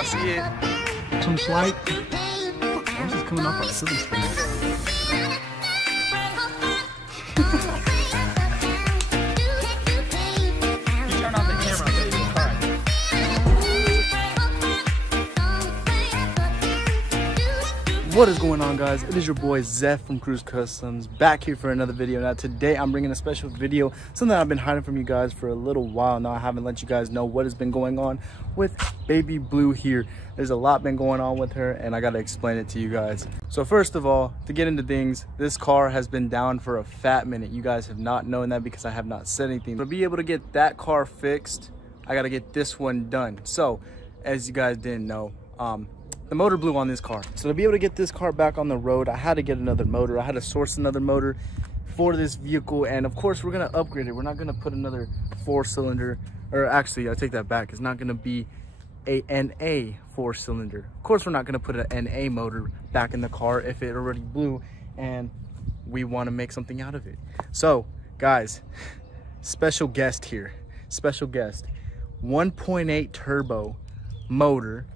y'all see it. Some slight. This is coming off our silly screen. Turn on the camera, baby. What is going on, guys? It is your boy Zeph from Cruise Customs, back here for another video. Now today I'm bringing a special video, something I've been hiding from you guys for a little while now. I haven't let you guys know what has been going on with baby Blue here. There's a lot been going on with her and I got to explain it to you guys. So first of all, to get into things, this car has been down for a fat minute. You guys have not known that because I have not said anything. To be able to get that car fixed, I got to get this one done. So as you guys didn't know, the motor blew on this car. So to be able to get this car back on the road, I had to get another motor. I had to source another motor for this vehicle. And of course, we're gonna upgrade it. We're not gonna put another 4-cylinder, or actually, I take that back. It's not gonna be a NA 4-cylinder. Of course, we're not gonna put an NA motor back in the car if it already blew and we wanna make something out of it. So guys, special guest here, special guest. 1.8 turbo motor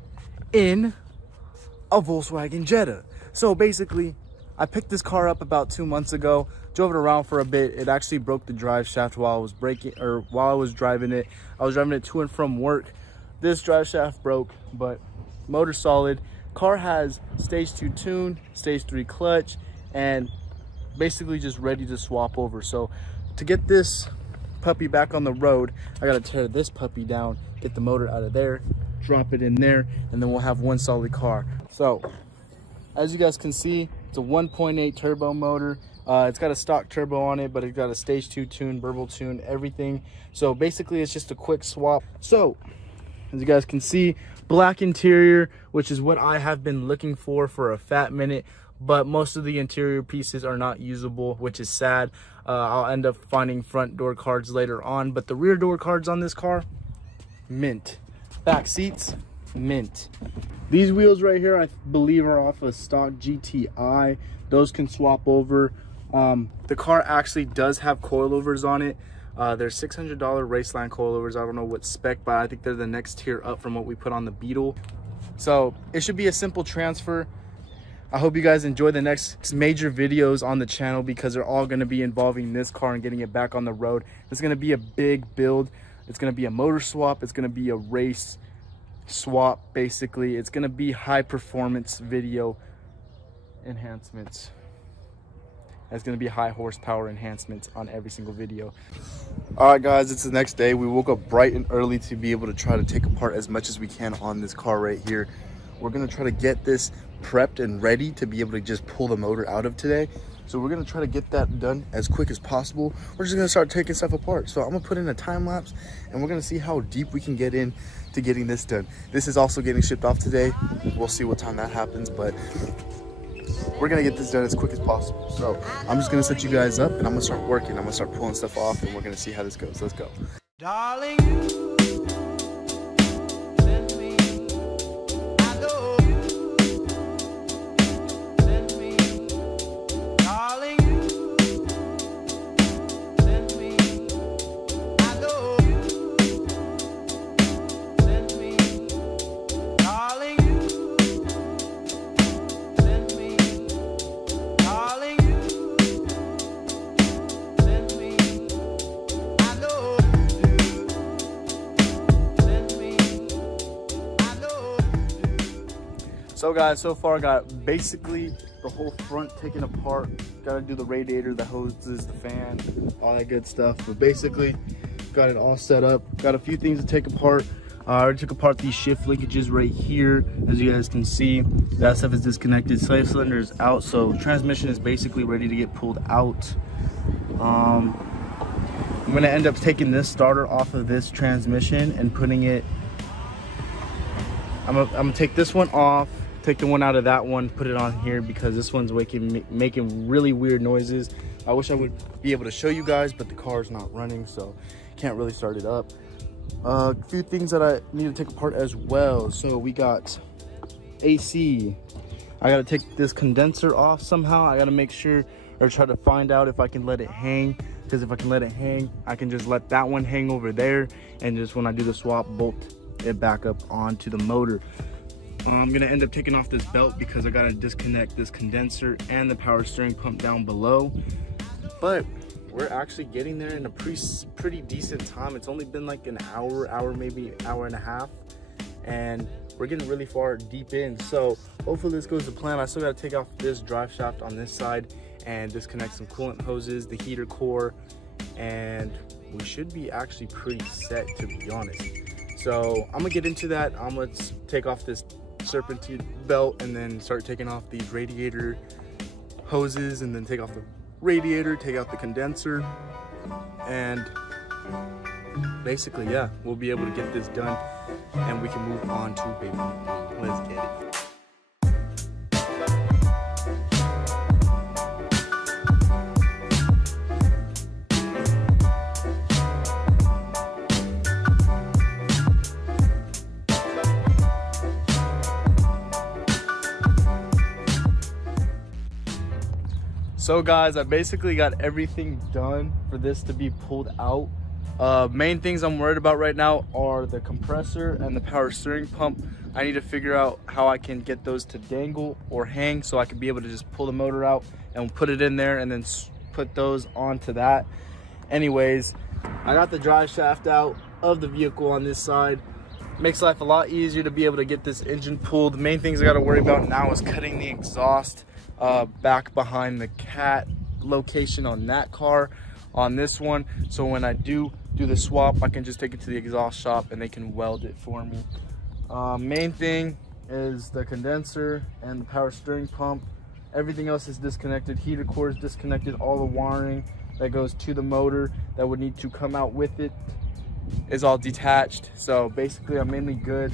in a Volkswagen Jetta. So basically, I picked this car up about 2 months ago, drove it around for a bit. It actually broke the drive shaft while I was driving it. I was driving it to and from work. This drive shaft broke, but motor solid. Car has stage 2 tune, stage 3 clutch, and basically just ready to swap over. So to get this puppy back on the road, I gotta tear this puppy down, get the motor out of there, drop it in there, and then we'll have one solid car. So as you guys can see, it's a 1.8 turbo motor. It's got a stock turbo on it, but it's got a stage 2 tune, burble tune, everything. So basically it's just a quick swap. So as you guys can see, black interior, which is what I have been looking for a fat minute, but most of the interior pieces are not usable, which is sad. I'll end up finding front door cards later on, but the rear door cards on this car, mint. Back seats, mint. These wheels right here, I believe, are off a stock GTI. Those can swap over. The car actually does have coilovers on it. They're $600 Raceline coilovers. I don't know what spec, but I think they're the next tier up from what we put on the Beetle. So it should be a simple transfer. I hope you guys enjoy the next major videos on the channel because they're all going to be involving this car and getting it back on the road. It's going to be a big build. It's going to be a motor swap. It's going to be a race swap, basically. It's going to be high performance video enhancements. It's going to be high horsepower enhancements on every single video. All right, guys, it's the next day. We woke up bright and early to be able to try to take apart as much as we can on this car right here. We're going to try to get this prepped and ready to be able to just pull the motor out of today. So we're gonna try to get that done as quick as possible. We're just gonna start taking stuff apart. So I'm gonna put in a time lapse and we're gonna see how deep we can get in to getting this done. This is also getting shipped off today. We'll see what time that happens, but we're gonna get this done as quick as possible. So I'm just gonna set you guys up and I'm gonna start working. I'm gonna start pulling stuff off and we're gonna see how this goes. Let's go. Darling, So guys, so far I got basically the whole front taken apart. Gotta do the radiator, the hoses, the fan, all that good stuff. But basically, got it all set up. Got a few things to take apart. I already took apart these shift linkages right here. As you guys can see, that stuff is disconnected. Slave cylinder is out, so transmission is basically ready to get pulled out. I'm gonna end up taking this starter off of this transmission and putting it, I'm gonna take this one off, take the one out of that one, put it on here because this one's making really weird noises. I wish I would be able to show you guys, but the car's not running, so can't really start it up. A few things that I need to take apart as well. So we got AC. I gotta take this condenser off somehow. I gotta make sure, or try to find out if I can let it hang, because if I can let it hang, I can just let that one hang over there and just when I do the swap, bolt it back up onto the motor. I'm gonna end up taking off this belt because I gotta disconnect this condenser and the power steering pump down below. But we're actually getting there in a pretty decent time. It's only been like an hour, maybe hour and a half, and we're getting really far deep in. So hopefully this goes to plan. I still gotta take off this drive shaft on this side and disconnect some coolant hoses, the heater core, and we should be actually pretty set, to be honest. So I'm gonna get into that. I'm gonna take off this serpentine belt and then start taking off these radiator hoses, and then take off the radiator, take out the condenser, and basically, yeah, we'll be able to get this done and we can move on to baby. Let's get it. So guys, I basically got everything done for this to be pulled out. Main things I'm worried about right now are the compressor and the power steering pump. I need to figure out how I can get those to dangle or hang so I can be able to just pull the motor out and put it in there and then put those onto that. Anyways, I got the drive shaft out of the vehicle on this side. Makes life a lot easier to be able to get this engine pulled. The main things I got to worry about now is cutting the exhaust back behind the cat location on that car, on this one, so when I do the swap, I can just take it to the exhaust shop and they can weld it for me. Main thing is the condenser and the power steering pump. Everything else is disconnected. Heater core is disconnected. All the wiring that goes to the motor that would need to come out with it is all detached. So basically I'm mainly good.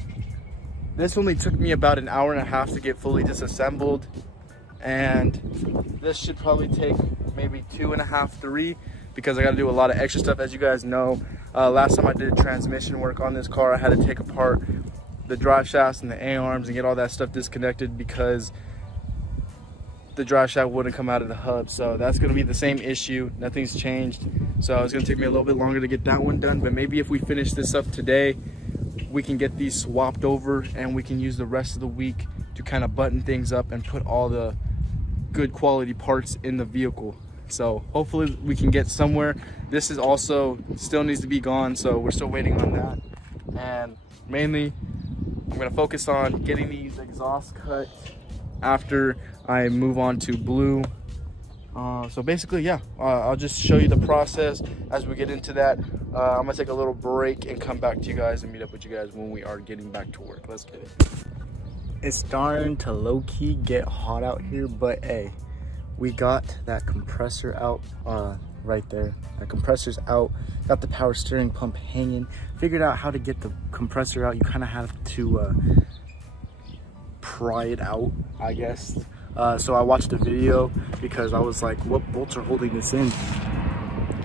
This only took me about an hour and a half to get fully disassembled, and this should probably take maybe 2.5, 3, because I got to do a lot of extra stuff. As you guys know, last time I did transmission work on this car, I had to take apart the drive shafts and the A-arms and get all that stuff disconnected because the drive shaft wouldn't come out of the hub. So that's going to be the same issue. Nothing's changed. So it's going to take me a little bit longer to get that one done, but maybe if we finish this up today, we can get these swapped over and we can use the rest of the week to kind of button things up and put all the good quality parts in the vehicle. So hopefully we can get somewhere. This is also still needs to be gone, so we're still waiting on that. And mainly I'm going to focus on getting these exhausts cut after I move on to blue. So basically, yeah, I'll just show you the process as we get into that. I'm gonna take a little break and come back to you guys and meet up with you guys when we are getting back to work. Let's get it. It's starting to low-key get hot out here, but hey, we got that compressor out right there. That compressor's out. Got the power steering pump hanging. Figured out how to get the compressor out. You kind of have to pry it out, I guess. So I watched a video because I was like, what bolts are holding this in?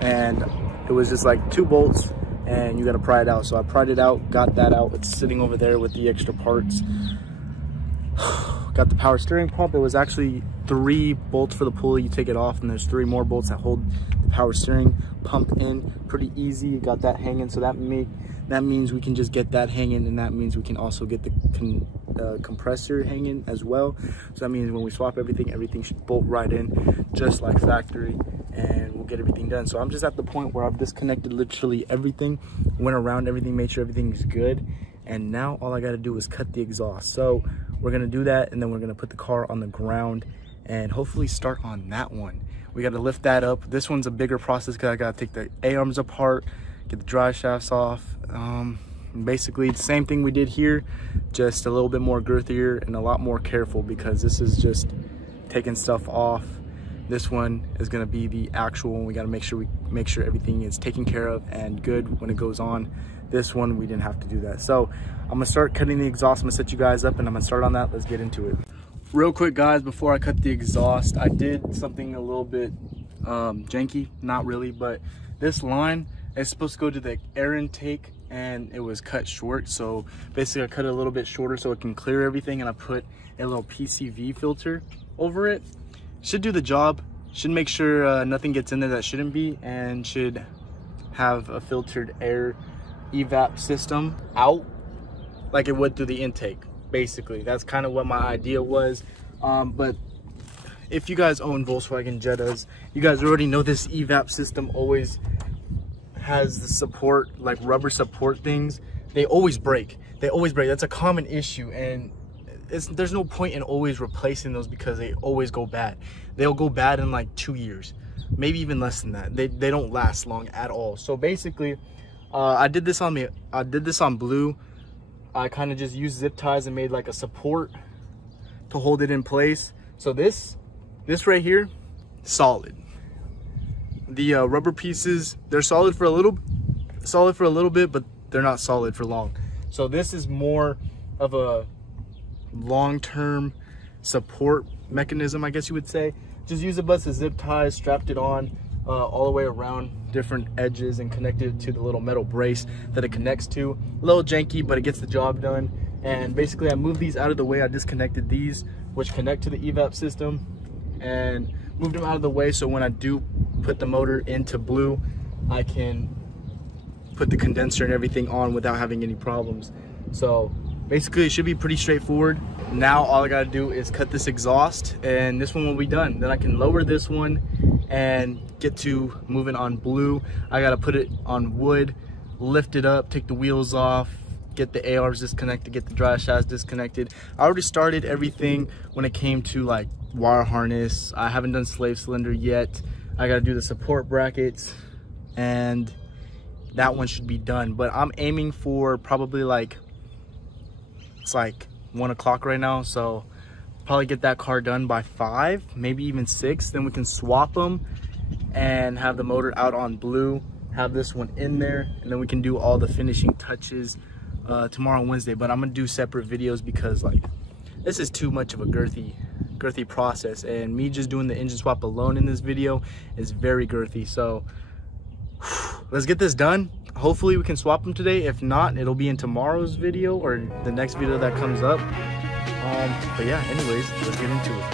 And it was just like 2 bolts and you got to pry it out. So I pried it out, got that out. It's sitting over there with the extra parts. Got the power steering pump. It was actually 3 bolts for the pulley. You take it off and there's 3 more bolts that hold the power steering pump in. Pretty easy. Got that hanging. So that means we can just get that hanging, and that means we can also get the compressor hanging as well. So that means when we swap everything should bolt right in just like factory, and we'll get everything done. So I'm just at the point where I've disconnected literally everything, went around everything, made sure everything's good, and now all I got to do is cut the exhaust. So we're gonna do that, and then we're gonna put the car on the ground and hopefully start on that one. We got to lift that up. This one's a bigger process because I got to take the A-arms apart, get the drive shafts off. Basically the same thing we did here, just a little bit more girthier and a lot more careful, because this is just taking stuff off. This one is going to be the actual one. We got to make sure everything is taken care of and good when it goes on. This one we didn't have to do that. So I'm gonna start cutting the exhaust. I'm gonna set you guys up and I'm gonna start on that. Let's get into it. Real quick guys, before I cut the exhaust, I did something a little bit janky, not really, but this line is supposed to go to the air intake and it was cut short. So basically I cut it a little bit shorter so it can clear everything, and I put a little PCV filter over it. Should do the job, should make sure nothing gets in there that shouldn't be, and should have a filtered air evap system out like it would through the intake. basically. That's kind of what my idea was. But if you guys own Volkswagen Jettas, you guys already know this evap system always has the support, like rubber support things. They always break. That's a common issue, and there's no point in always replacing those because they always go bad. They'll go bad in like 2 years, maybe even less than that. They don't last long at all. So basically, I did this on blue. I kind of just used zip ties and made like a support to hold it in place. So this right here, solid. The rubber pieces, they're solid for a little bit, but they're not solid for long. So this is more of a long-term support mechanism, I guess you would say. Just use a bunch of zip ties, strapped it on all the way around different edges and connected it to the little metal brace that it connects to. A little janky, but it gets the job done. And basically I moved these out of the way. I disconnected these, which connect to the evap system, and moved them out of the way so when I do put the motor into blue, I can put the condenser and everything on without having any problems. So basically it should be pretty straightforward. Now all I gotta do is cut this exhaust and this one will be done. Then I can lower this one and get to moving on blue. I gotta put it on wood, lift it up, take the wheels off, get the ARs disconnected, get the drive shafts disconnected. I already started everything when it came to like wire harness. I haven't done slave cylinder yet. I gotta do the support brackets, and that one should be done. But I'm aiming for probably like, it's like 1 o'clock right now, so probably get that car done by 5, maybe even 6. Then we can swap them and have the motor out on blue, have this one in there, and then we can do all the finishing touches tomorrow, Wednesday. But I'm gonna do separate videos because like this is too much of a girthy process, and me just doing the engine swap alone in this video is very girthy. So let's get this done. Hopefully we can swap them today. If not, it'll be in tomorrow's video or the next video that comes up. But yeah, anyways, let's get into it.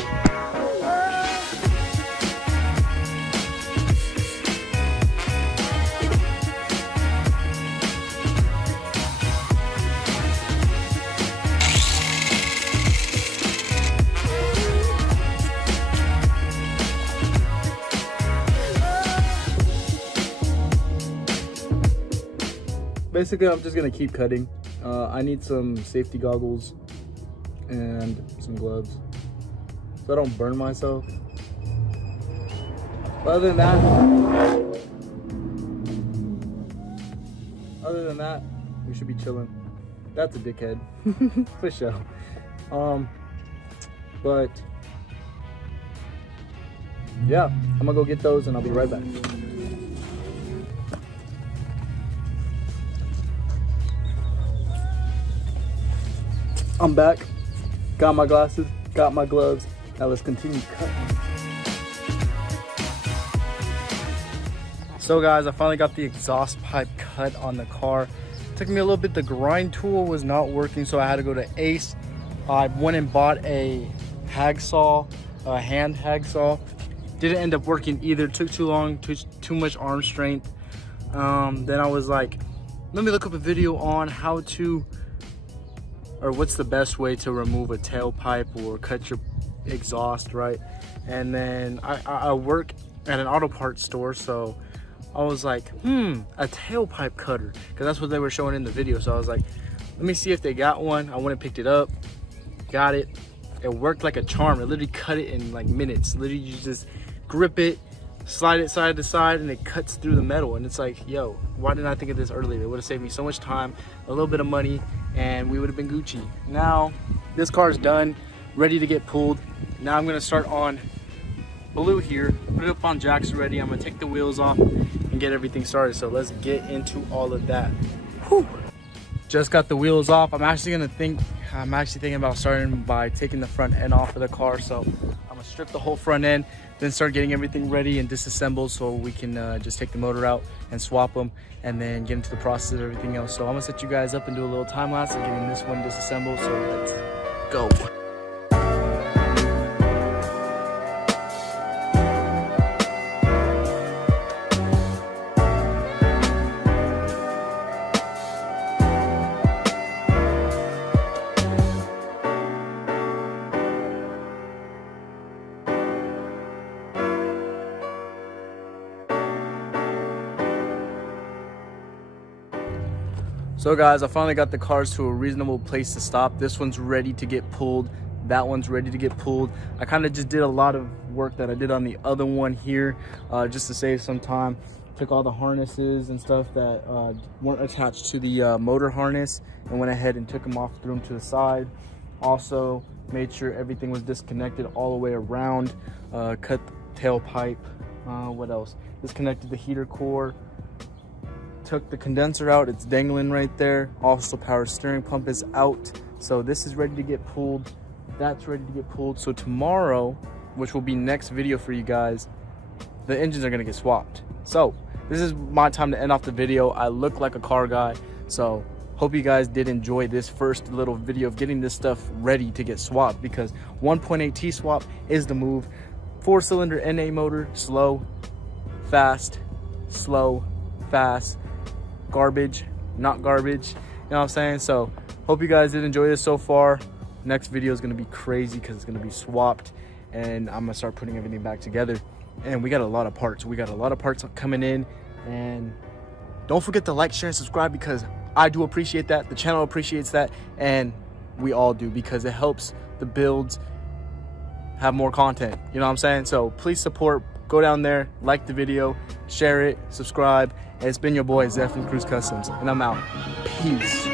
Basically, I'm just gonna keep cutting. I need some safety goggles and some gloves so I don't burn myself. But other than that, we should be chilling. That's a dickhead, for sure. But yeah, I'm gonna go get those and I'll be right back. I'm back, got my glasses, got my gloves. Now let's continue cutting. So guys, I finally got the exhaust pipe cut on the car. It took me a little bit. The grind tool was not working, so I had to go to Ace. I went and bought a hacksaw, a hand hacksaw. Didn't end up working either. Took too long, too much arm strength. Then I was like, let me look up a video on how to, or what's the best way to remove a tailpipe or cut your exhaust, right? And then I work at an auto parts store, so I was like, a tailpipe cutter, because that's what they were showing in the video. So I was like, let me see if they got one. I went and picked it up, got it. It worked like a charm. It literally cut it in like minutes. Literally, you just grip it, slide it side to side, and it cuts through the metal. And it's like, yo, why didn't I think of this earlier? It would have saved me so much time, a little bit of money, and we would have been Gucci. Now this car is done, ready to get pulled. Now I'm gonna start on blue here, put it up on jacks already. I'm gonna take the wheels off and get everything started. So let's get into all of that. Whew. Just got the wheels off. I'm actually thinking about starting by taking the front end off of the car. So I'm gonna strip the whole front end, then start getting everything ready and disassembled so we can just take the motor out and swap them, and then get into the process of everything else. So I'm gonna set you guys up and do a little time lapse of getting this one disassembled. So let's go. So guys, I finally got the cars to a reasonable place to stop. This one's ready to get pulled. That one's ready to get pulled. I kind of just did a lot of work that I did on the other one here just to save some time. Took all the harnesses and stuff that weren't attached to the motor harness and went ahead and took them off, threw them to the side. Also made sure everything was disconnected all the way around. Cut the tailpipe. What else? Disconnected the heater core. Took the condenser out, it's dangling right there. Also power steering pump is out. So this is ready to get pulled. That's ready to get pulled. So tomorrow, which will be next video for you guys, the engines are gonna get swapped. So this is my time to end off the video. I look like a car guy, so hope you guys did enjoy this first little video of getting this stuff ready to get swapped, because 1.8 T swap is the move. 4-cylinder NA motor, slow, fast, slow, fast, garbage, not garbage, you know what I'm saying? So hope you guys did enjoy this so far. Next video is going to be crazy because it's going to be swapped, and I'm going to start putting everything back together. And we got a lot of parts. We got a lot of parts coming in, and don't forget to like, share, and subscribe, because I do appreciate that. The channel appreciates that, and we all do, because it helps the builds have more content, you know what I'm saying? So please support. Go down there, like the video, share it, subscribe. And it's been your boy Zeph from Cruise Customs, and I'm out. Peace.